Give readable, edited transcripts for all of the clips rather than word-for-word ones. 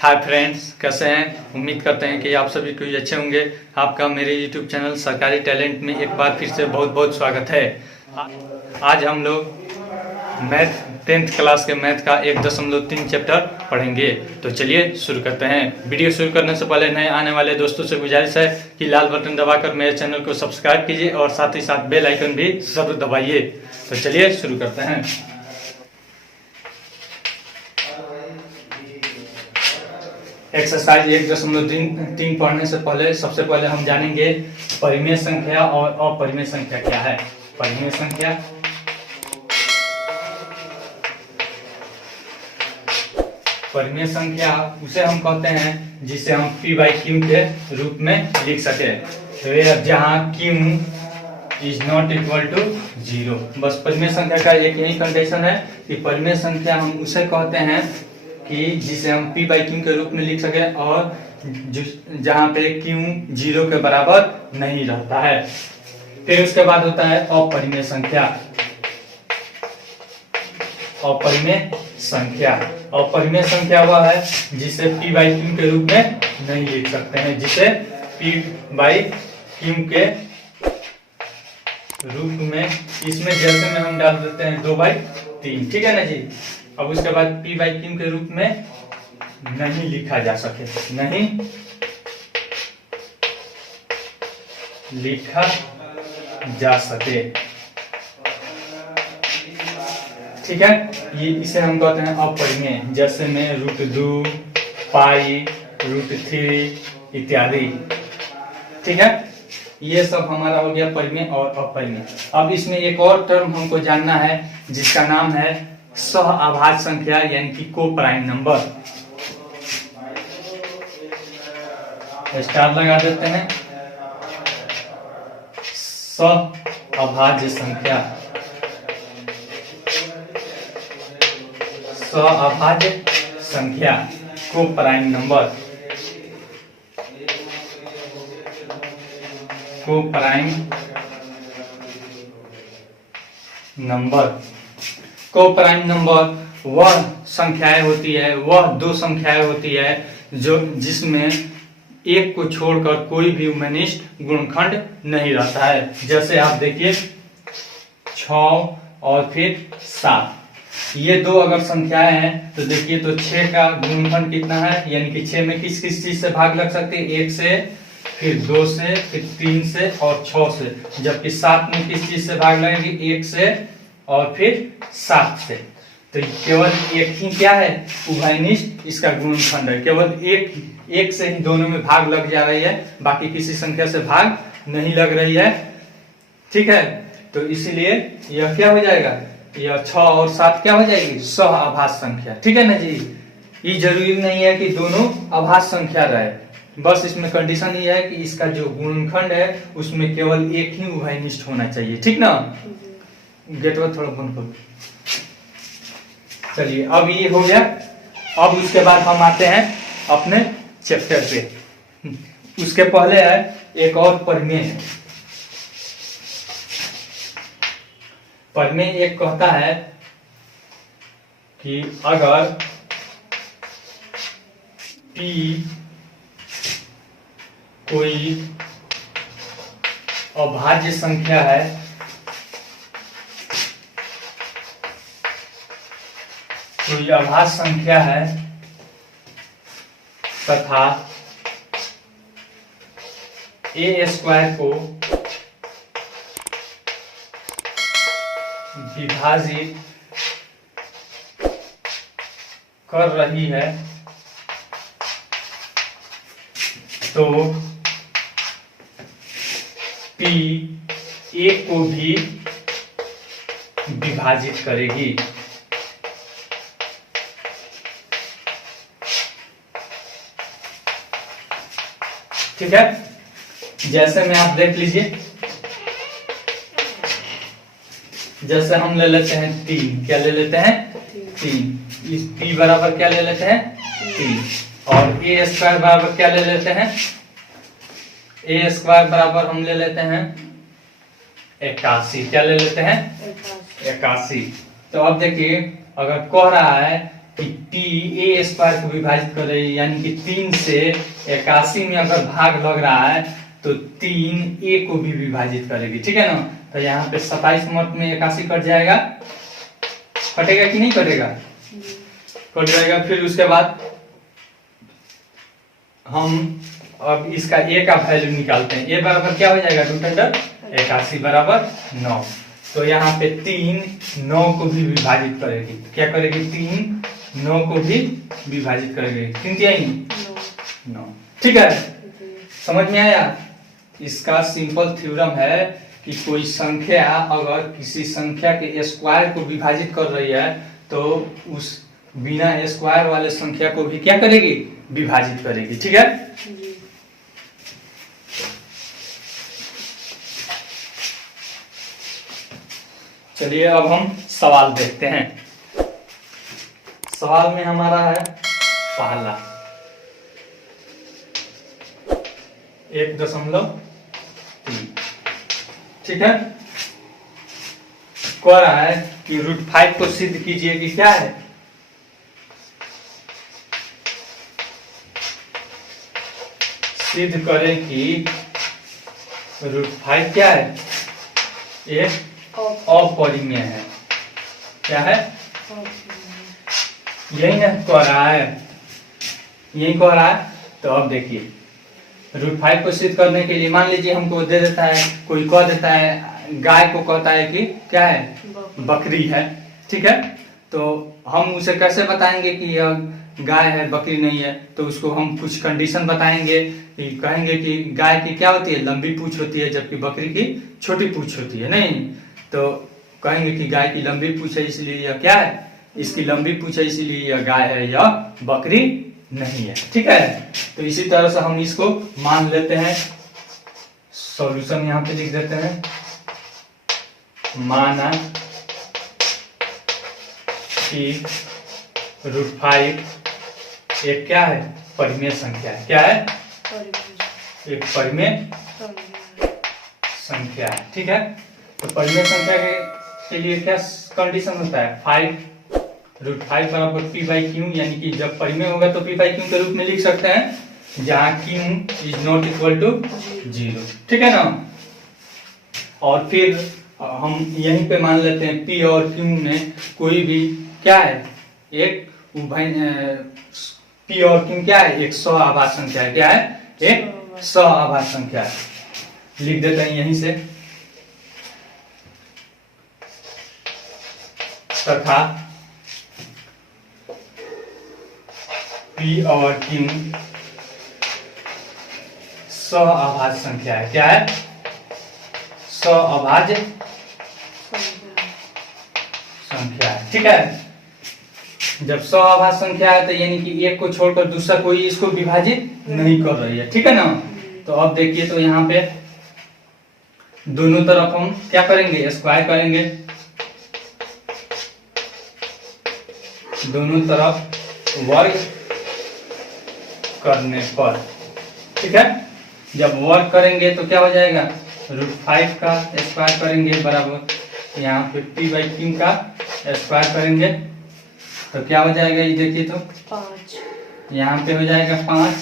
Hi friends, कैसे हैं। उम्मीद करते हैं कि आप सभी कोई अच्छे होंगे। आपका मेरे यूट्यूब चैनल सरकारी टैलेंट में एक बार फिर से बहुत बहुत स्वागत है। आज हम लोग मैथ 10th क्लास के मैथ का 1.3 चैप्टर पढ़ेंगे। तो चलिए शुरू करते हैं। वीडियो शुरू करने से पहले नए आने वाले दोस्तों से गुजारिश है कि लाल बटन दबाकर मेरे चैनल को सब्सक्राइब कीजिए और साथ ही साथ बेल आइकन भी जरूर दबाइए। तो चलिए शुरू करते हैं। एक्सरसाइज 1.3 पढ़ने से पहले सबसे पहले हम जानेंगे परिमेय संख्या और अपरिमेय संख्या क्या है। परिमेय संख्या उसे हम कहते हैं जिसे हम p/q के रूप में लिख सके, जहां q is not equal to 0। बस परिमेय संख्या का एक यही कंडीशन है कि परिमेय संख्या हम उसे कहते हैं कि जिसे हम p/q के रूप में लिख सके और जहां पे q 0 के बराबर नहीं रहता है। फिर उसके बाद होता है अपरिमेय संख्या। अपरिमेय संख्या वह है जिसे p/q के रूप में नहीं लिख सकते हैं, जिसे p/q के रूप में इसमें जैसे में हम डाल देते हैं 2/3, ठीक है ना जी। अब उसके बाद p/q के रूप में नहीं लिखा जा सके, नहीं लिखा जा सके, ठीक है। ये इसे हम कहते हैं अपरिमेय, जैसे में √2, पाई, √3 इत्यादि, ठीक है। ये सब हमारा हो गया परिमेय और अपरिमेय। अब इसमें एक और टर्म हमको जानना है जिसका नाम है सहअभाज्य संख्या, यानी कि को प्राइम नंबर। स्टार लगा देते हैं। सहअभाज्य संख्या, सहअभाज्य संख्या को प्राइम नंबर, को प्राइम नंबर वह संख्याएं होती है, वह दो संख्याएं होती है जो जिसमें एक को छोड़कर कोई भी उभयनिष्ठ गुणनखंड नहीं रहता है। जैसे आप देखिए 6 और फिर 7, ये दो अगर संख्याएं हैं तो देखिए तो 6 का गुणनखंड कितना है, यानी कि 6 में किस किस चीज से भाग लग सकते हैं, 1 से, फिर 2 से, फिर 3 से और 6 से। जबकि 7 में किस चीज से भाग लगेगी, 1 से और फिर 7 से। तो केवल एक ही क्या है, उभयनिष्ठ इसका गुणनखंड है। केवल एक से ही दोनों में भाग लग जा रही है, बाकी किसी संख्या से भाग नहीं लग रही है, ठीक है। तो इसीलिए यह क्या हो जाएगा, यह 6 और 7 क्या हो जाएगी, सहअभाज्य संख्या, ठीक है ना जी। ये जरूरी नहीं है कि दोनों अभाज्य संख्या रहे, बस इसमें कंडीशन ये है कि इसका जो गुणनखंड है उसमें केवल एक ही उभयनिष्ठ होना चाहिए, ठीक ना। गेटवा थोड़ा बंद करो। चलिए अब ये हो गया। अब उसके बाद हम आते हैं अपने चैप्टर पे। उसके पहले है एक और परिमेय। परिमेय एक कहता है कि अगर p कोई अभाज्य संख्या है, कोई अभाज्य संख्या है तथा a² को विभाजित कर रही है, तो p a को भी विभाजित करेगी, ठीक है। जैसे में आप देख लीजिए, जैसे हम ले लेते हैं 3, क्या ले लेते हैं 3, इस p बराबर क्या ले लेते हैं 3, और a² बराबर क्या ले लेते हैं, a² बराबर हम ले लेते हैं 81, क्या ले लेते हैं 81। तो अब देखिए अगर कह रहा है कि पी ए स्क्वायर को विभाजित कर रही है, यानी कि 3 से 81 में अगर भाग लग रहा है तो 3 ए को भी विभाजित करेगी, ठीक है ना। तो यहाँ पे 27 मत में 81 कट जाएगा, कटेगा कि नहीं कटेगा, कट जाएगा। फिर उसके बाद हम अब इसका ए का वैल्यू निकालते हैं। ए बराबर क्या हो जाएगा, रूट अंडर 81 बराबर 9। तो यहाँ पे 3 9 को भी विभाजित करेगी, क्या करेगी, 3 9 को भी विभाजित करेगी, कितनी आई 9, ठीक है। समझ में आया। इसका सिंपल थ्योरम है कि कोई संख्या अगर किसी संख्या के स्क्वायर को विभाजित कर रही है तो उस बिना स्क्वायर वाले संख्या को भी क्या करेगी, विभाजित करेगी, ठीक है। चलिए अब हम सवाल देखते हैं। सवाल में हमारा है पहला 1.3, ठीक है। कह रहा है कि √5 को सिद्ध कीजिए कि क्या है, सिद्ध करें कि √5 क्या है, एक अपरिमेय है, क्या है, यही ना कह रहा है, यही कह रहा है। तो अब देखिए √5 को सिद्ध करने के लिए मान लीजिए हमको दे देता है, कोई कह देता है गाय को कहता है कि क्या है, बकरी है, ठीक है। तो हम उसे कैसे बताएंगे कि यह गाय है बकरी नहीं है, तो उसको हम कुछ कंडीशन बताएंगे कि कहेंगे कि गाय की क्या होती है, लंबी पूंछ होती है, जबकि बकरी की छोटी पूंछ होती है, नहीं। तो कहेंगे कि गाय की लंबी पूंछ है इसलिए यह क्या है, इसकी लंबी पूंछ है इसलिए यह गाय है, यह बकरी नहीं है, ठीक है। तो इसी तरह से हम इसको मान लेते हैं। सॉल्यूशन यहां पे लिख देते हैं, माना कि √5 एक क्या है, परिमेय संख्या है, क्या है, एक परिमेय संख्या है, ठीक है। तो परिमेय संख्या के लिए क्या कंडीशन होता है, 5 बराबर p/q, यानी कि जब परिमेय होगा तो p/q के रूप में लिख सकते हैं, जहां q is not equal to 0, ठीक है ना। और फिर हम यहीं पे मान लेते हैं p और q में कोई भी क्या है, एक उभय p और q क्या है, एक सह-आभाज्य संख्या है, क्या है, एक सह-आभाज्य संख्या है। लिख देते हैं यहीं से, तथा p और q सह-आभाज्य संख्या है, क्या है, सह-आभाज्य संख्या है, ठीक है। जब सह-आभाज्य संख्या है तो यानी कि एक को छोड़कर दूसरा कोई इसको विभाजित नहीं कर रही है, ठीक है ना। तो अब देखिए, तो यहाँ पे दोनों तरफ हम क्या करेंगे, स्क्वायर करेंगे, दोनों तरफ वर्ग करने पर, ठीक है। जब वर्ग करेंगे तो क्या हो जाएगा, √5 का स्क्वायर करेंगे बराबर यहाँ पे p/q का स्क्वायर करेंगे तो क्या हो जाएगा, ये देखिए तो 5, यहाँ पे हो जाएगा 5,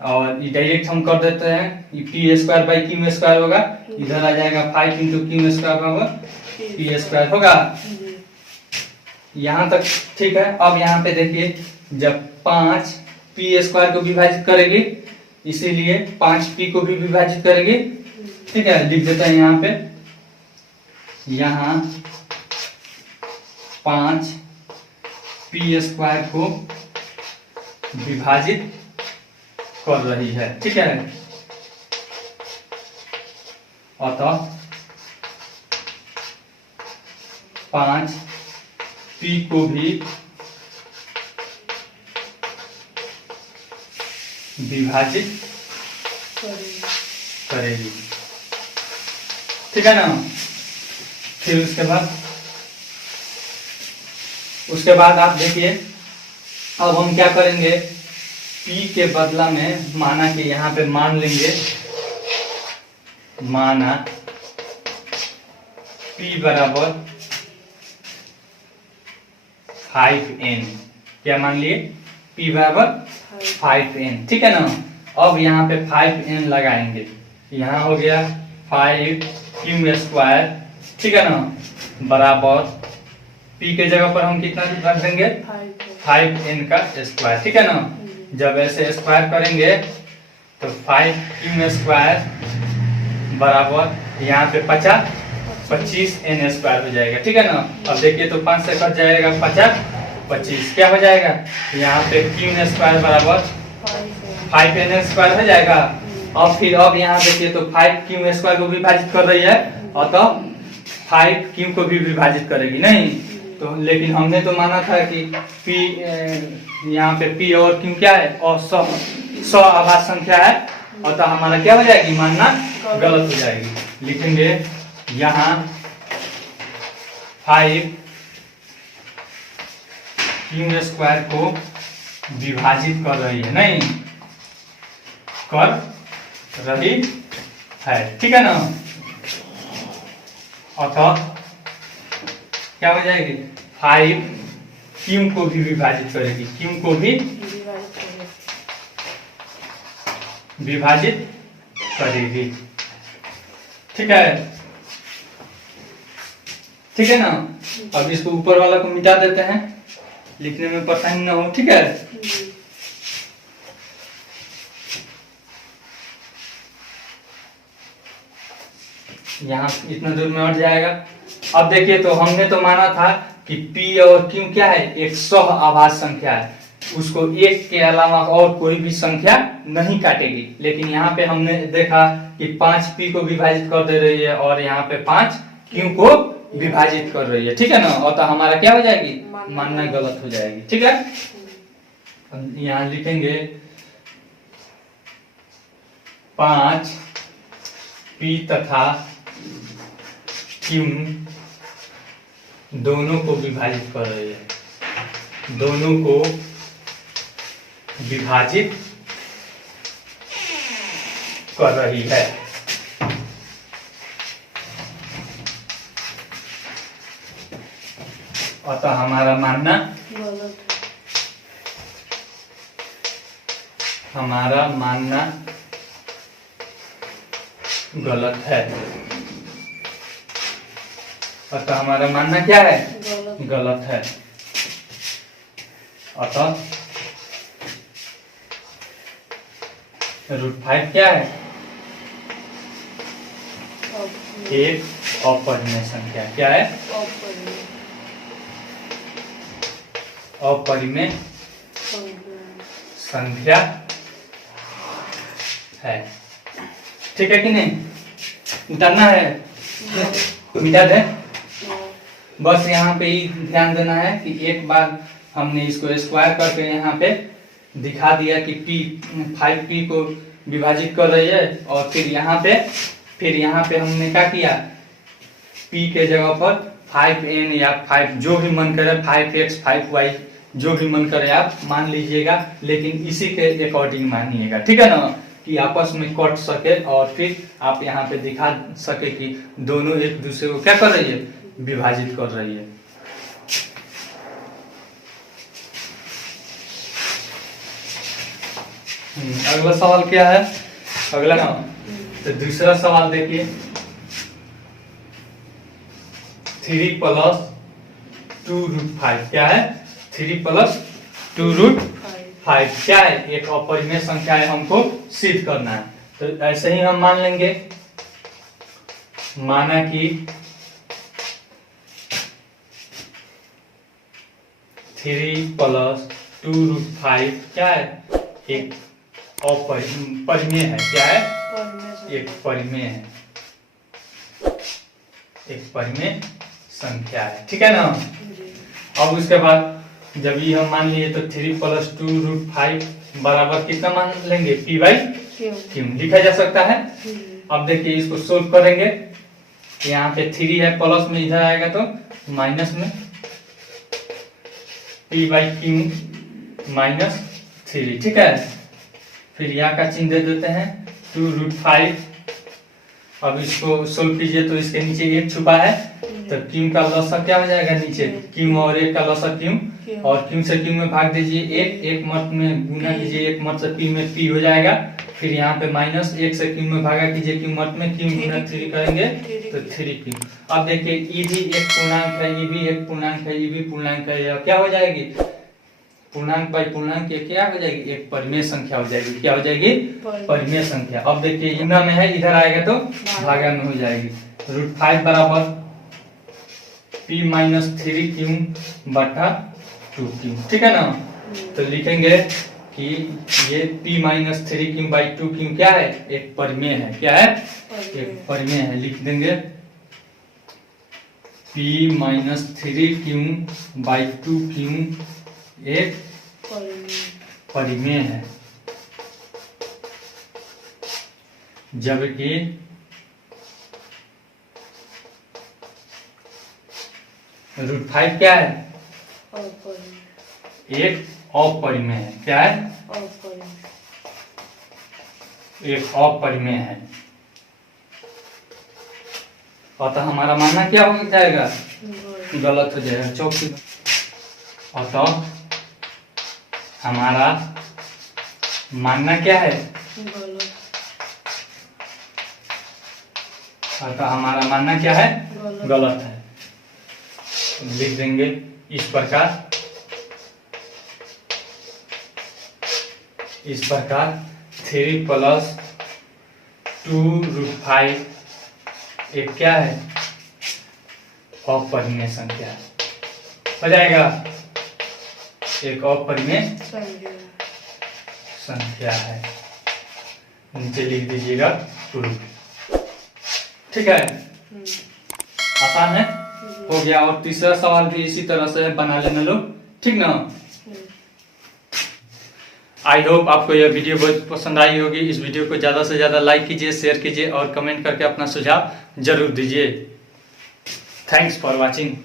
और ये डायरेक्ट हम कर देते हैं, ये p²/q² होगा, इधर आ जाएगा 5 × q² बराबर p² होगा। यहाँ तक ठीक है। अब यहाँ पे देखिए, जब 5 p² को विभाजित करेगी, इसीलिए 5 p को भी विभाजित करेगी, ठीक है। लिख देते हैं यहाँ पे, यहाँ 5 p² को विभाजित कर रही है, ठीक है। अतः 5 p को भी विभाजित करेगी, ठीक है ना। फिर उसके बाद आप देखिए, अब हम क्या करेंगे, p के बदला में माना कि यहाँ पे मान लेंगे, माना p बराबर 5n, क्या मान लिए, P बराबर 5n, ठीक है ना। अब यहाँ पे 5n लगाएंगे, यहाँ हो गया 5q², ठीक है ना, बराबर P के जगह पर हम कितना रख देंगे, 5n का स्क्वायर, ठीक है ना। जब ऐसे स्क्वायर करेंगे तो 5q² बराबर यहाँ पे 25n² हो जाएगा, ठीक है ना। अब देखिए तो 5 से कट जाएगा 50, 25 क्या हो जाएगा, यहाँ पे q² बराबर 5n² हो जाएगा। अब यहाँ देखिए तो 5q² को विभाजित कर रही है, अतः 5q को भी विभाजित करेगी नहीं तो, लेकिन हमने तो माना था कि p यहाँ पे p और q क्या है, और सआभाज्य संख्या है, अतः हमारा क्या हो जाएगी, मानना गलत हो जाएगी। लिखेंगे यहाँ 5q² को विभाजित कर रही है, नहीं कर रही है, ठीक है ना। अतः क्या हो जाएगी, 5q को भी विभाजित करेगी, q को भी विभाजित करेगी, ठीक है, ठीक है ना। अब इसको ऊपर वाला को मिटा देते हैं, लिखने में परेशानी ना हो, ठीक है। यहाँ इतना दूर में हट जाएगा। अब देखिए तो हमने तो माना था कि P और Q क्या है, एक सआभाज्य संख्या है, उसको एक के अलावा और कोई भी संख्या नहीं काटेगी। लेकिन यहाँ पे हमने देखा कि 5P को विभाजित कर दे रही है और यहाँ पे 5Q को विभाजित कर रही है, ठीक है ना। और तो हमारा क्या हो जाएगी, मानना गलत हो जाएगी, ठीक है। यहाँ लिखेंगे 5P तथा Q दोनों को विभाजित कर रही है, दोनों को विभाजित कर रही है। अतः हमारा मानना गलत है। अतः हमारा मानना क्या है, गलत है। अतः √5 क्या है, एक अपरिमेय संख्या, क्या है, अपरिमेय संख्या है, ठीक है कि नहीं। मिटाना है, मिटा दे। बस यहाँ पे ही ध्यान देना है कि एक बार हमने इसको स्क्वायर करके यहाँ पे दिखा दिया कि P 5P को विभाजित कर रही है, और फिर यहाँ पे हमने क्या किया, P के जगह पर 5n या 5 जो भी मन करे, 5x 5y जो भी मन करे आप मान लीजिएगा, लेकिन इसी के अकॉर्डिंग मानिएगा, ठीक है ना, कि आपस में कट सके और फिर आप यहाँ पे दिखा सके कि दोनों एक दूसरे को क्या कर रही है, विभाजित कर रही है। अगला सवाल क्या है, अगला ना तो दूसरा सवाल देखिए, 3 + 2√5 क्या है, 3 + 2√5 क्या है, एक अपरिमेय संख्या है, हमको सिद्ध करना है। तो ऐसे ही हम मान लेंगे, माना कि 3 + 2√5 क्या है, एक अपरिमेय है, क्या है, एक परिमेय है, एक परिमेय संख्या है, ठीक है ना। अब उसके बाद जब ये हम मान लिए तो 3 + 2√5 बराबर कितना मान लेंगे, P/Q लिखा जा सकता है। अब देखिए इसको सोल्व करेंगे, यहाँ पे 3 है, प्लस में इधर आएगा तो माइनस में P/Q -3, ठीक है। फिर यहाँ का चिन्ह दे देते हैं, 2√5 अब इसको सोल्व कीजिए तो इसके नीचे 1 छुपा है, तो क्यू का लॉसर क्या हो जाएगा नीचे, क्यू और 1 का लॉसर क्यू, और क्यू से क्यू में भाग दीजिए 1 मत में गुना कीजिए 1 मत से पी में पी हो जाएगा, फिर यहाँ पे माइनस 1 से क्यू में भागा कीजिए क्यू मत में, क्यू गुना 3 करेंगे तो 3 क्यू। अब देखिए ई भी एक पूर्णांक है, ई भी एक पूर्णांक है, ई भी पूर्णांक है, यह क्या हो जाएगी, पूर्णांक बाई पूर्णांक क्या हो जाएगी, एक परिमेय संख्या हो जाएगी, क्या हो जाएगी, परिमेय संख्या। अब देखिए गुना में है, इधर आएगा तो भागा में हो जाएगी। √5 बराबर p माइनस 3 क्यू बटा 2 क्यू, ठीक है ना। तो लिखेंगे कि ये p minus 3 Q by 2 Q क्या है, एक परिमेय है, क्या है, एक परिमेय है। लिख देंगे p minus 3 Q by 2 Q एक परिमेय है, जबकि √5 क्या है, एक अपरिमेय है, क्या है, एक अपरिमेय है। अतः हमारा मानना क्या हो जाएगा, गलत हो जाएगा। चौथी, अतः हमारा मानना क्या है, अतः हमारा मानना क्या है, गलत है। लिख देंगे इस प्रकार 3 + 2√5 एक क्या है, अपरिमेय संख्या हो जाएगा, एक अपरिमेय संख्या है। नीचे लिख दीजिएगा प्रूफ, ठीक है, आसान है, हो गया। और तीसरा सवाल भी इसी तरह से बना लेना लोग, ठीक ना। आई होप आपको यह वीडियो बहुत पसंद आई होगी। इस वीडियो को ज़्यादा से ज़्यादा लाइक कीजिए, शेयर कीजिए और कमेंट करके अपना सुझाव जरूर दीजिए। Thanks for watching.